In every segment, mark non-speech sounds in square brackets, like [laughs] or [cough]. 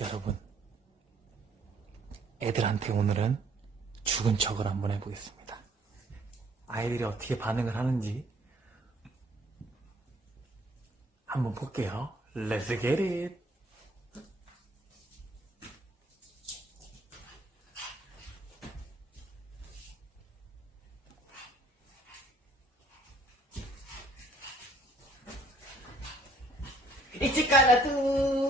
여러분, 애들한테 오늘은 죽은 척을 한번 해보겠습니다. 아이들이 어떻게 반응을 하는지 한번 볼게요. Let's get it! 이치카라 투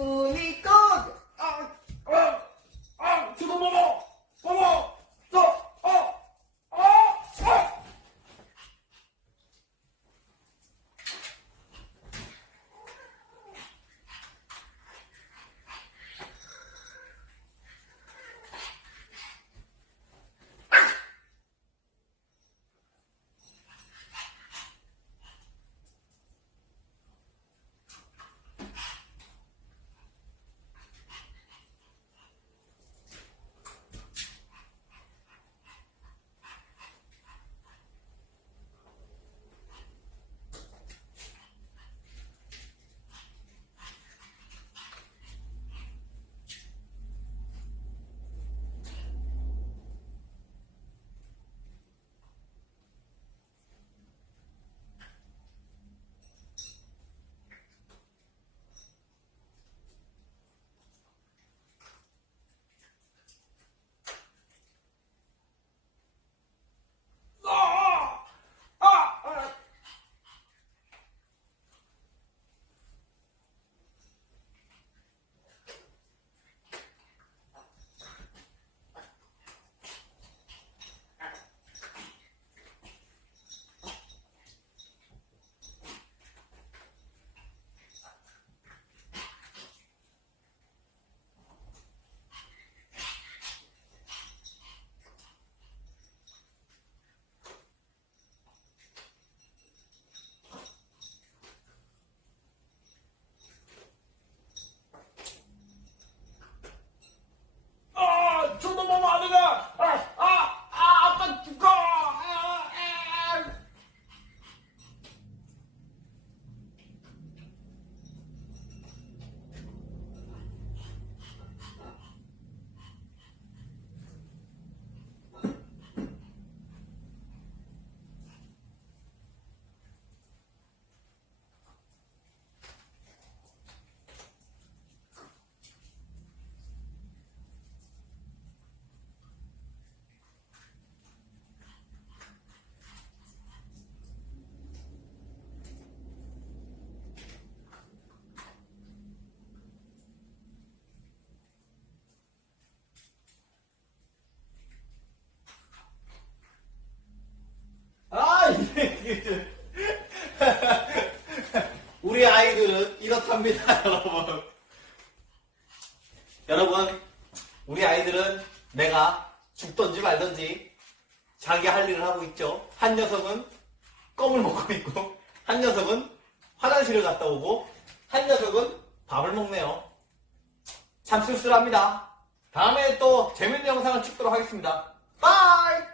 이렇답니다, [laughs] 여러분. 여러분, 우리 아이들은 내가 죽던지 말던지 자기 할 일을 하고 있죠. 한 녀석은 껌을 먹고 있고, 한 녀석은 화장실을 갔다 오고, 한 녀석은 밥을 먹네요. 참 쓸쓸합니다. 다음에 또 재밌는 영상을 찍도록 하겠습니다. 바이!